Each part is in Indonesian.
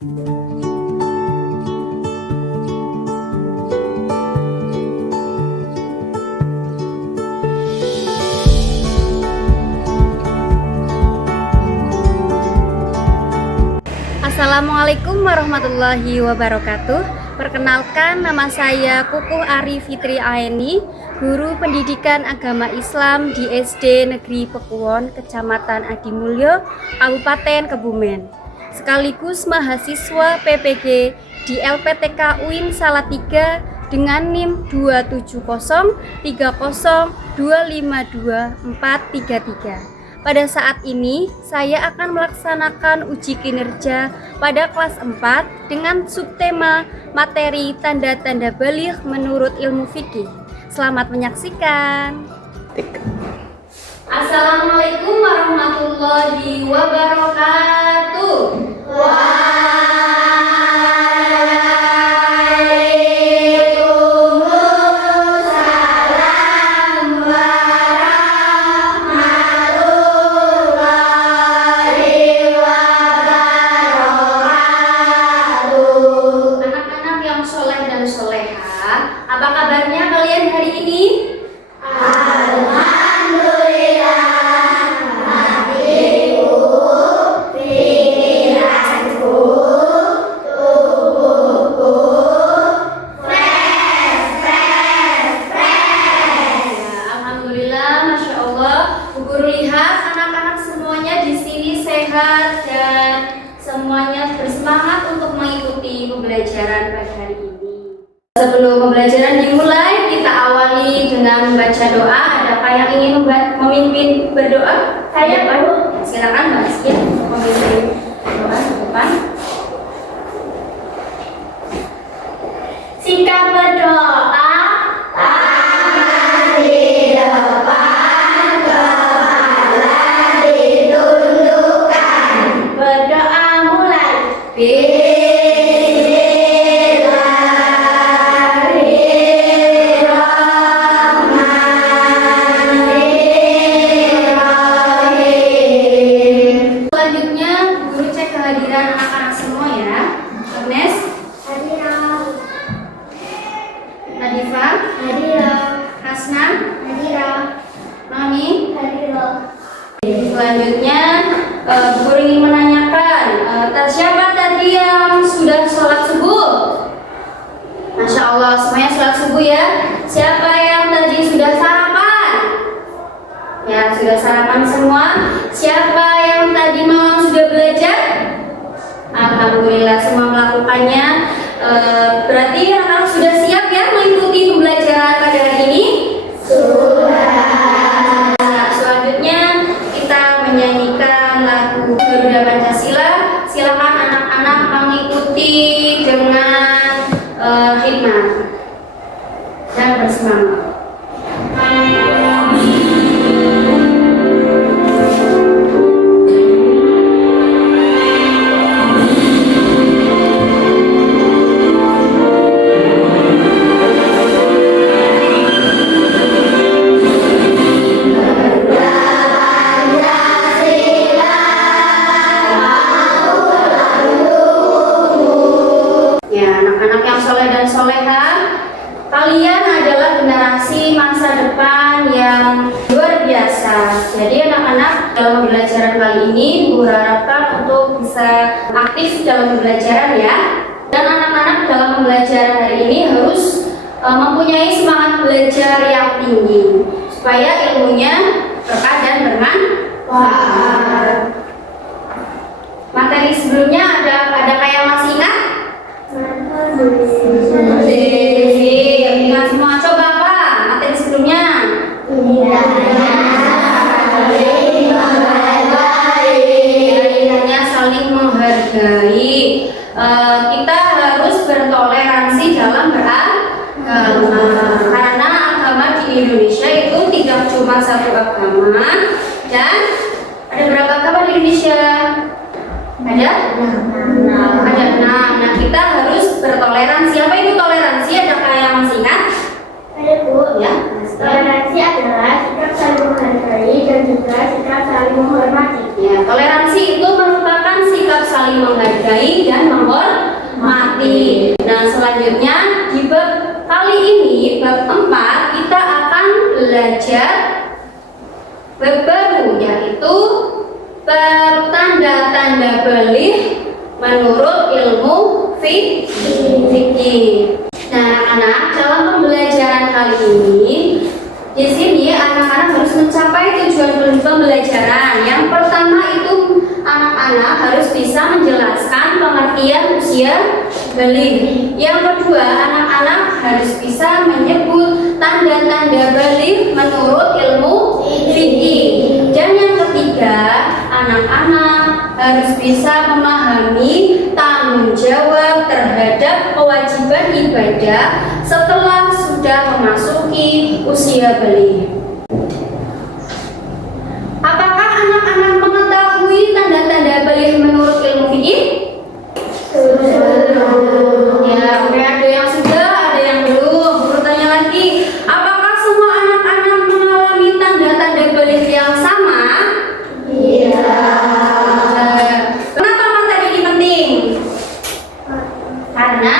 Assalamualaikum warahmatullahi wabarakatuh. Perkenalkan, nama saya Kukuh Ari Fitri Aeni, guru pendidikan agama Islam di SD Negeri Pekuwon, Kecamatan Adimulyo, Kabupaten Kebumen, sekaligus mahasiswa PPG di LPTK UIN Salatiga dengan NIM 27030252433. Pada saat ini, saya akan melaksanakan uji kinerja pada kelas 4 dengan subtema materi tanda-tanda baligh menurut ilmu fikih. Selamat menyaksikan. Assalamualaikum warahmatullahi wabarakatuh. Apa kabarnya kalian hari ini? Alhamdulillah, hatiku, pikiranku, tubuhku, fresh. Alhamdulillah, Masya Allah. Bu Guru lihat anak-anak semuanya di sini sehat dan semuanya bersemangat untuk mengikuti pembelajaran pada hari ini. Sebelum pembelajaran dimulai, kita awali dengan membaca doa. Adakah yang ingin memimpin berdoa? Saya, Bu. Silakan Mbak Askia memimpin doa di depan. Sikap berdoa, tangan di depan, kepala ditundukkan. Berdoa mulai. Selanjutnya, guru cek kehadiran anak-anak semua ya. Agnes, Nadifa, Hasna, Mami. Selanjutnya, guru ingin menanyakan, siapa tadi yang sudah sholat subuh? Masya Allah, semuanya sholat subuh ya. Siapa yang tadi sudah sarapan? Ya, sudah sarapan semua. Siapa yang tadi malam sudah belajar? Alhamdulillah, semua melakukannya. Berarti anak-anak sudah siap ya mengikuti pembelajaran pada hari ini? Sudah. Selanjutnya kita menyanyikan lagu Garuda Pancasila. Silakan anak-anak mengikuti dengan hikmat dan bersemangat. Ya, anak-anak yang soleh dan soleha, kalian adalah generasi masa depan yang luar biasa. Jadi anak-anak dalam pembelajaran kali ini Ibu harapkan untuk bisa aktif dalam pembelajaran ya. Dan anak-anak dalam pembelajaran hari ini harus mempunyai semangat belajar yang tinggi supaya ilmunya berkah dan bermanfaat. Materi sebelumnya ada kayak masih ingat? Ingat semua. Coba apa materi sebelumnya? Ingatnya saling menghargai. Kita harus bertoleransi dalam beragama. Karena agama di Indonesia itu tidak cuma satu agama. Dan ada berapa agama di Indonesia? Ada 6. Nah, kita harus bertoleransi. Apa itu toleransi? Adakah yang masih ingat? Ada, Bu. Ya. Toleransi adalah sikap saling menghargai dan juga saling menghormati. Ya, toleransi itu merupakan sikap saling menghargai dan menghormati. benih menurut ilmu fikih. Nah, anak-anak, dalam pembelajaran kali ini, di sini anak-anak harus mencapai tujuan pembelajaran. Yang pertama itu anak-anak harus bisa menjelaskan pengertian usia benih. Yang kedua, anak-anak harus bisa menyebut tanda-tanda benih menurut ilmu fikih. Dan yang ketiga, anak-anak harus bisa memahami tanggung jawab terhadap kewajiban ibadah setelah sudah memasuki usia benih. Apakah anak-anak mengetahui tanda-tanda benih menurut ilmu fikih? Ya, oke, ada yang sudah, ada yang belum. Bertanya lagi, apakah semua anak-anak mengalami tanda-tanda benih yang sama? Iya. Kenapa materi ini penting? Karena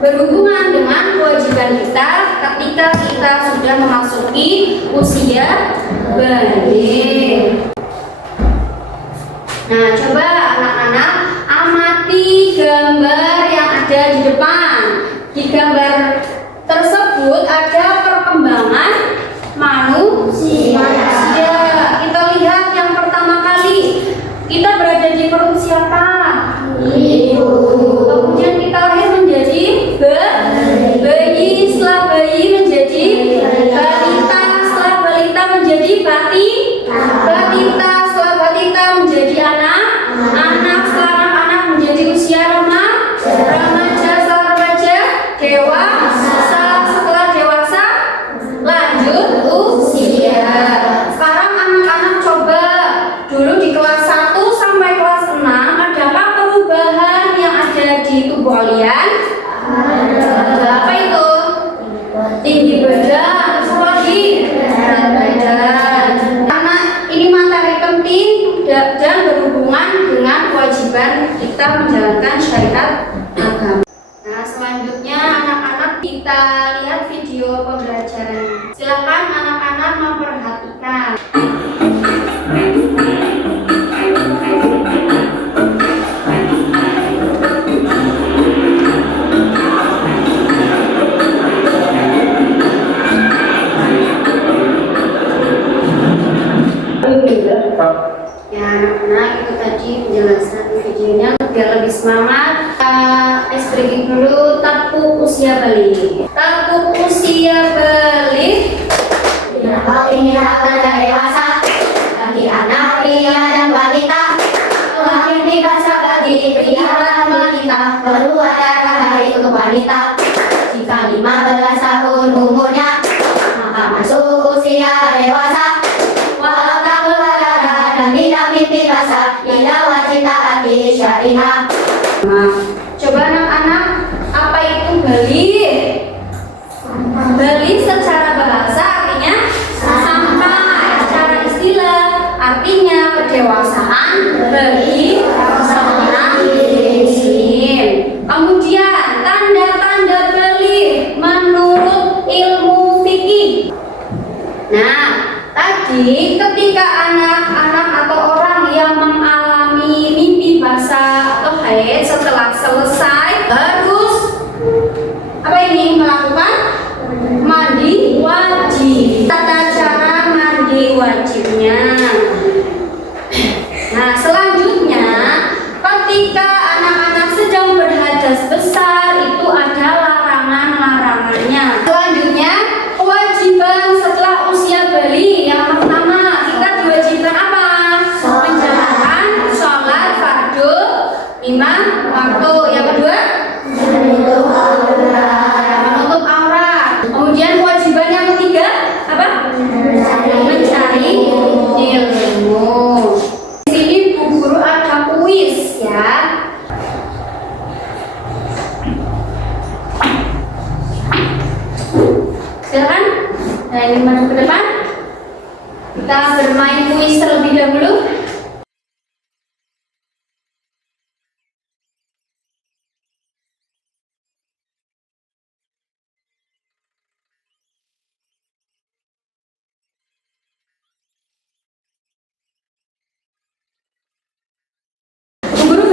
berhubungan dengan kewajiban kita ketika kita sudah memasuki usia benih. Nah, coba anak-anak amati gambar yang ada di depan. Di gambar tersebut ada perkembangan manusia. Kita lihat yang pertama kali, kita berada di perut siapa? Ibu. Kemudian kita lahir menjadi bayi, setelah bayi menjadi balita, setelah balita menjadi batita, setelah batita menjadi anak, setelah anak menjadi usia remaja, setelah remaja dewasa, setelah dewasa lanjut usia. Sekarang anak-anak coba dulu di kelas 1 sampai kelas 6, adakah perubahan yang ada di tubuh kalian? Apa itu? Tinggi badan, apa lagi? Berat badan. Karena ini materi penting dan berhubungan dengan kewajiban kita menjalankan syariat agama. Nah, selanjutnya anak-anak kita lihat video pembelajaran. Silakan anak-anak memperhatikan. Ya, anak-anak, itu tadi penjelasan videonya. Biar lebih semangat, kita dulu tapu usia benih. Tapu usia benih. Ini akan dewasa bagi anak pria dan wanita, lahir dewasa bagi pria dan wanita, keluar darah untuk wanita. Jika 15 tahun umurnya, maka masuk usia dewasa. Walau tak keluar darah dan tidak mimpi basah, tidak wajib taati syariah. Coba anak-anak, apa itu benih? Benih secara bahasa artinya sampai, secara istilah artinya kedewasaan bagi seorang muslim. Kemudian tanda-tanda benih menurut ilmu fikih. Nah, tadi ketika anak-anak atau orang yang mengalami mimpi basah atau haid setelah selesai harus apa ini? Melakukan mandi wajib. Tata cara mandi wajibnya. Nah, selanjutnya ketika anak-anak sedang berhadas besar itu ada larangan-larangannya. Selanjutnya kewajiban setelah usia benih. Yang pertama, kita diwajibkan apa? Menjalankan sholat fardu 5 waktu. Yang kedua, menutup aurat. Kemudian kewajiban yang ketiga apa? Mencari ilmu. Di sini Bu Guru ada kuis ya. Silakan. Nah, ini maju ke depan. Kita bermain kuis terlebih dahulu. Guru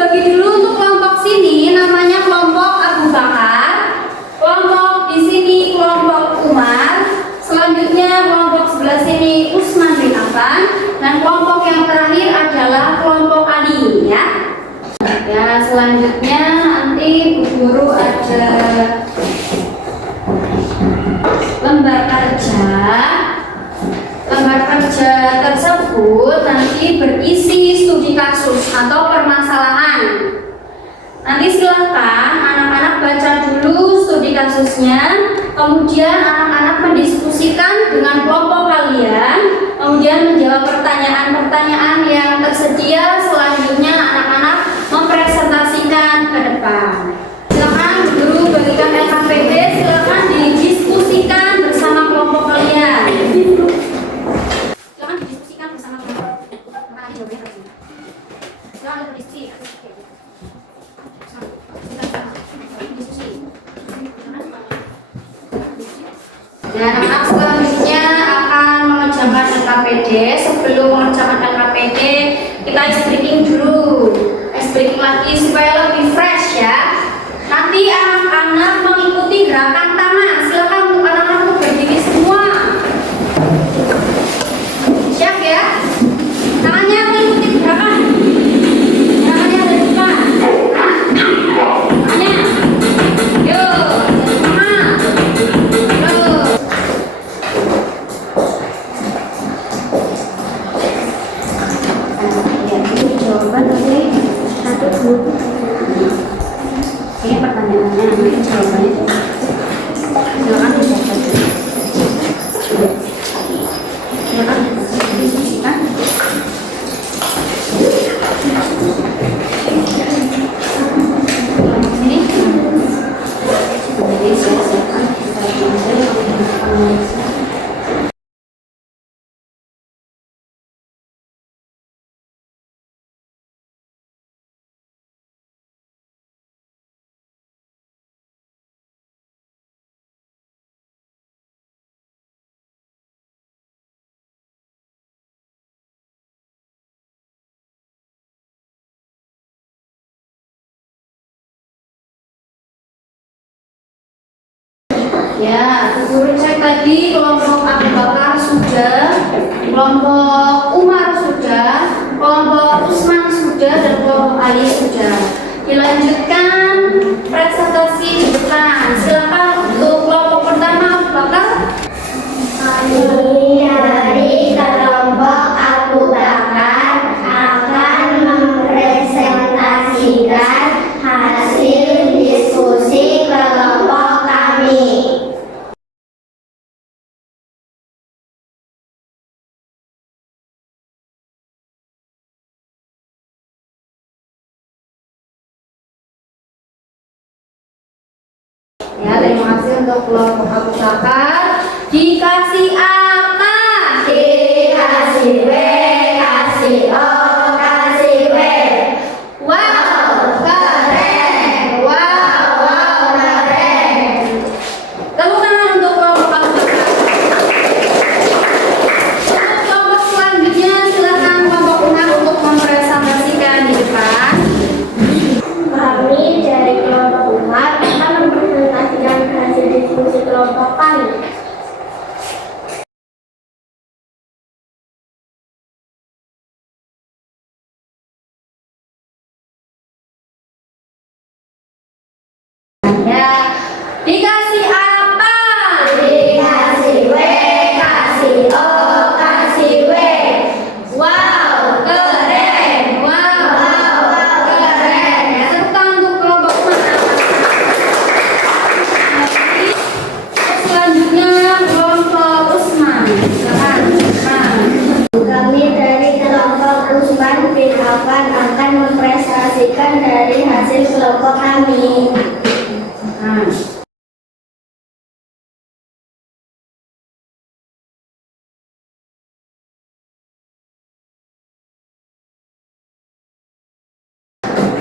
Hasan. Dan kelompok yang terakhir adalah kelompok Ali ya. Ya, selanjutnya nanti Bu Guru ada lembar kerja. Lembar kerja tersebut nanti berisi studi kasus atau permasalahan. Nanti silakan anak-anak baca dulu studi kasusnya, kemudian anak-anak mendiskusikan dengan kelompok kalian, kemudian menjawab pertanyaan-pertanyaan yang tersedia. Selanjutnya anak-anak mempresentasikan ke depan. Silakan guru bagikan LKPD, silakan didiskusikan bersama kelompok kalian. Silakan didiskusikan bersama kelompok. Silakan berdiskusi. Nah, anak selanjutnya akan mengerjakan LKPD. Sebelum mengerjakan LKPD, kita ice breaking dulu. Ice breaking lagi supaya lebih fresh ya. Nanti anak-anak mengikuti gerakan tangan. Silakan untuk anak-anak untuk berdiri semua. Siap ya? Tangannya mengikuti gerakan. Tangannya ada di depan. Tangannya. Yuk, semangat. Jawaban nanti satu dulu. Ini pertanyaannya, nanti jawabannya silakan dicatat. Silakan diskusikan. Sini. Jadi saya siapkan ya, guru cek tadi kelompok Abu Bakar sudah, kelompok Umar sudah, kelompok Usman sudah, dan kelompok Ali sudah. Dilanjutkan presentasi di depan. Silakan untuk kelompok pertama Abu Bakar. Kami dari kelompok Abu Bakar akan mempresentasikan hasil diskusi kelompok kami. Ya, terima kasih untuk kelompok Abu Bakar. Dikasih apa? Dikasih W, kasih O, kasih W. Wow, keren. Wow, keren. Tepuk tangan untuk kelompok Abu Bakar. Untuk kelompok selanjutnya, silakan kelompok Umar untuk mempresentasikan di depan. Kami dari kelompok Umar akan mempresentasikan hasil diskusi kelompok kami. Ya, dikasih apa? Dikasih W, kasih O, kasih W. Wow, keren. Wow, keren. Ya, tepuk tangan untuk kelompok Umar. Selanjutnya kelompok Usman. Silakan, Usman. Kami dari kelompok Usman bin Affan akan mempresentasikan dari hasil kelompok kami. Nah.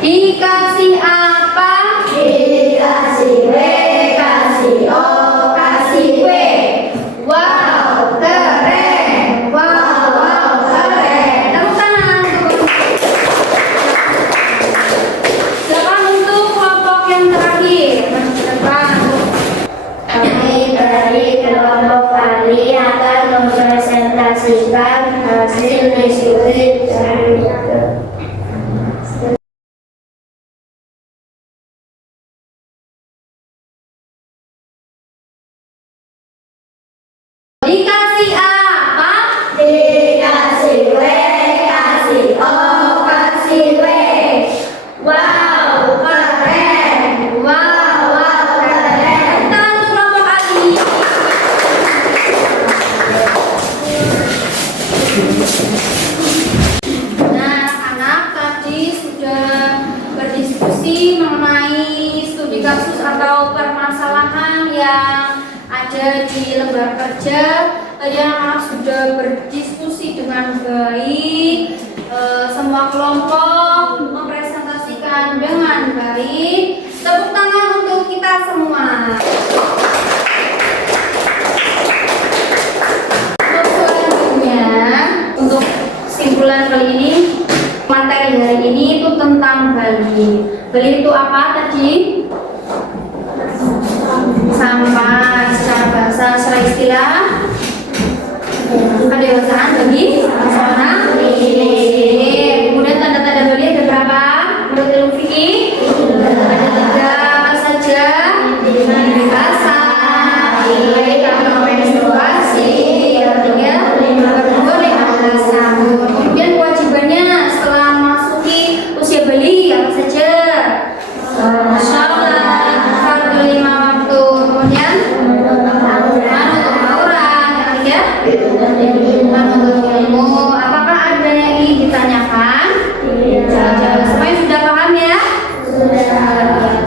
Dikasih apa? Dikasih W, kasih O, kasih W. Wow, keren. Wow, keren. Tepuk tangan untuk silakan untuk kelompok Dikasih apa? Dikasih W, kasih O, kasih W. Wow, keren. Wow, keren. Kita untuk kelompok Ali. Nah, anak tadi sudah berdiskusi mengenai studi kasus atau permasalahan yang ada di lembar kerja. Tadi anak sudah berdiskusi dengan baik. Semua kelompok mempresentasikan dengan baik. Tepuk tangan untuk kita semua. Untuk selanjutnya, untuk kesimpulan kali ini, materi hari ini itu tentang Bali. Bali itu apa tadi? Sampah secara bahasa, secara istilah. Kedewasaan bagi seorang muslim. Kemudian tanda-tanda Bali ada berapa? Menurut ilmu fikih ada 3 apa saja? Bahasa, menstruasi, yang ketiga boleh bahasa. Kemudian kewajibannya setelah memasuki usia Bali apa saja? Sholat, fardhu 5 waktu. Kemudian menutup aurat, yang ketiga menuntut ilmu. Apakah ada yang ingin ditanyakan? Semuanya sudah paham ya?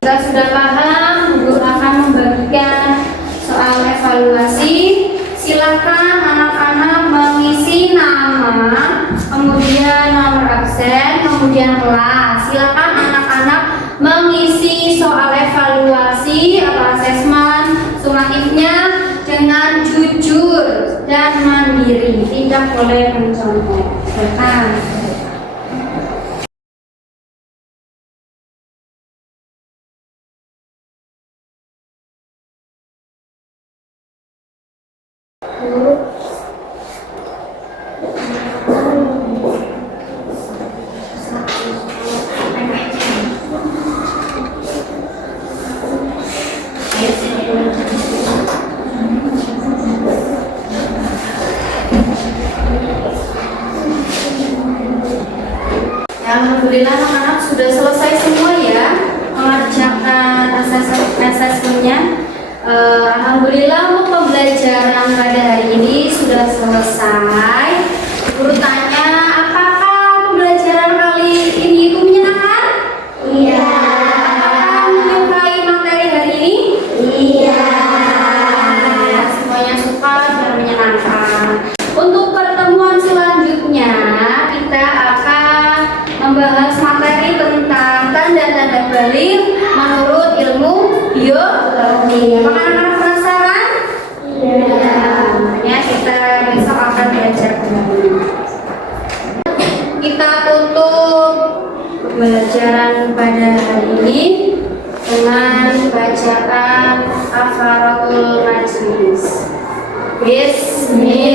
Jika sudah paham, guru akan membagikan soal evaluasi. Silakan anak-anak mengisi nama, kemudian nomor absen, kemudian kelas. Silakan anak-anak mengisi soal evaluasi atau asesmen sumatifnya dengan jujur dan mandiri, tidak boleh mencontoh. Silakan. Alhamdulillah anak-anak sudah selesai semua ya mengerjakan asesmennya. Alhamdulillah untuk pembelajaran pada hari ini sudah selesai. Guru tanya, apakah pembelajaran kali ini itu menyenangkan? Iya. Apakah menyukai materi hari ini? Iya. Semuanya suka dan menyenangkan. Untuk pertemuan selanjutnya kita akan membahas materi tentang tanda-tanda balik menurut ilmu biologi. Apakah anak-anak penasaran? Iya. Ya, kita besok akan belajar kembali. Kita tutup pembelajaran pada hari ini dengan bacaan kafaratul majlis. Bismillah.